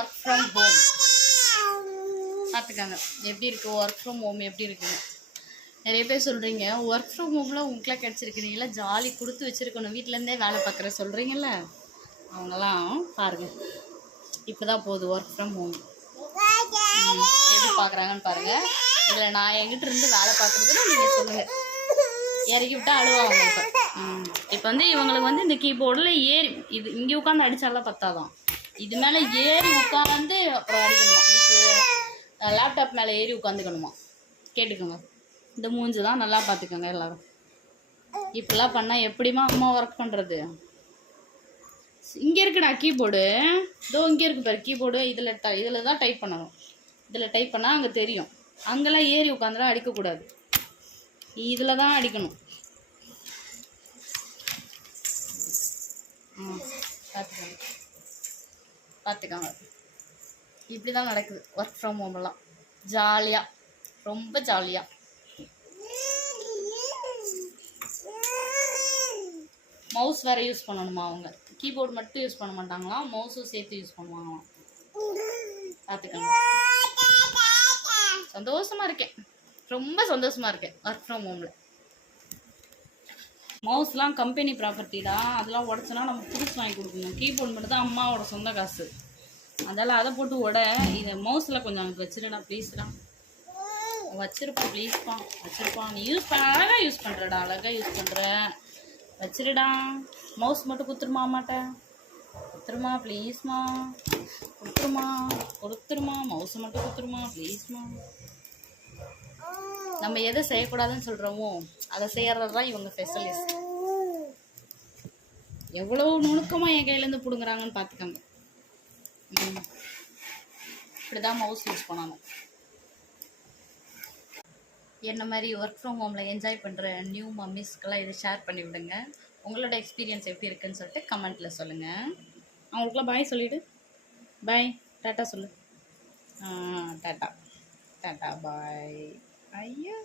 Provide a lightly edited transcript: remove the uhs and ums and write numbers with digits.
Work from home பார்த்துக்காங்க எப்படி இருக்குது. Work from home எப்படி இருக்குங்க. நிறைய பேர் சொல்கிறீங்க ஒர்க் ஃப்ரம் ஹோமில் உங்களுக்குலாம் கிடச்சிருக்கிறீங்களா, ஜாலி கொடுத்து வச்சுருக்கணும், வீட்டிலேருந்தே வேலை பார்க்குற சொல்கிறீங்கள, அவங்களாம் பாருங்கள். இப்போ தான் போகுது ஒர்க் ஃப்ரம் ஹோம் எப்படி பார்க்குறாங்கன்னு பாருங்கள். இதில் நான் என்கிட்ட இருந்து வேலை பார்க்குறதுன்னு நீங்கள் சொல்லுங்கள். இறக்கி விட்டால் அழுவாங்க. இப்போ வந்து இவங்களுக்கு வந்து இந்த கீபோர்டில் ஏறி இது இங்கே உட்காந்து அடித்தாலாம் பத்தாதான், இது மேலே ஏறி உட்காந்து அப்புறம் அடிக்கணுமா. லேப்டாப் மேலே ஏறி உட்காந்துக்கணுமா. கேட்டுக்கோங்க. இந்த மூஞ்சி தான் நல்லா பார்த்துக்கோங்க எல்லோரும். இப்படிலாம் பண்ணால் எப்படிமா அம்மா ஒர்க் பண்ணுறது. இங்கே இருக்குடா கீபோர்டு, இதோ இங்கே இருக்குது பாரு கீபோர்டு. இதில் தான் டைப் பண்ணணும். இதில் டைப் பண்ணால் அங்கே தெரியும். அங்கெல்லாம் ஏறி உட்காந்துலாம் அடிக்கக்கூடாது, இதில் தான் அடிக்கணும். பார்த்துக்கோங்க பார்த்துக்கோங்க. இப்படி தான் நடக்குது ஒர்க் ஃப்ரம் ஹோம்லாம். ஜாலியாக, ரொம்ப ஜாலியாக. மவுஸ் வேறு யூஸ் பண்ணணுமா. அவங்க கீபோர்டு மட்டும் யூஸ் பண்ண மாட்டாங்களாம், மவுஸும் சேர்த்து யூஸ் பண்ணுவாங்களாம். பார்த்துக்கோங்க. சந்தோஷமாக இருக்கேன், ரொம்ப சந்தோஷமாக இருக்கேன் ஒர்க் ஃப்ரம் ஹோமில். மவுஸ்லாம் கம்பெனி ப்ராப்பர்ட்டிடா, அதெல்லாம் உடச்சோன்னா நம்ம புதுசு வாங்கி கொடுக்கணும். கீபோர்டு மட்டும் தான் அம்மாவோட சொந்த காசு, அதெல்லாம் அதை போட்டு இதை மவுஸில் கொஞ்சம் எனக்கு வச்சிருடா ப்ளீஸ்டா. வச்சிருப்பான் ப்ளீஸ்ப்பா, வச்சிருப்பான். நீ யூஸ் பண்ண அழகாக யூஸ் பண்ணுறடா, அழகாக யூஸ் பண்ணுற, வச்சிருடா. மவுஸ் மட்டும் கொடுத்துருமா அம்மாட்ட, கொடுத்துருமா ப்ளீஸ்மா, கொடுத்துருமா மவுஸை மட்டும் கொடுத்துருமா ப்ளீஸ்மா. நம்ம எதை செய்யக்கூடாதுன்னு சொல்கிறோமோ அதை செய்கிறது தான் இவங்க ஸ்பெஷலிஸ்ட். எவ்வளோ நுணுக்கமாக என் கையிலேருந்து பிடுங்குறாங்கன்னு பார்த்துக்கோங்க. இப்படி தான் மவுஸ் யூஸ் பண்ணணும். என்ன மாதிரி ஒர்க் ஃப்ரம் ஹோமில் என்ஜாய் பண்ணுற நியூ மம்மிஸ்க்கெல்லாம் இதை ஷேர் பண்ணி விடுங்க. உங்களோட எக்ஸ்பீரியன்ஸ் எப்படி இருக்குன்னு சொல்லிட்டு கமெண்ட்டில் சொல்லுங்கள். அவங்களுக்குலாம் பாய் சொல்லிவிடு. பாய், டாட்டா சொல்லு. டாட்டா டாட்டா பாய். ஐயோ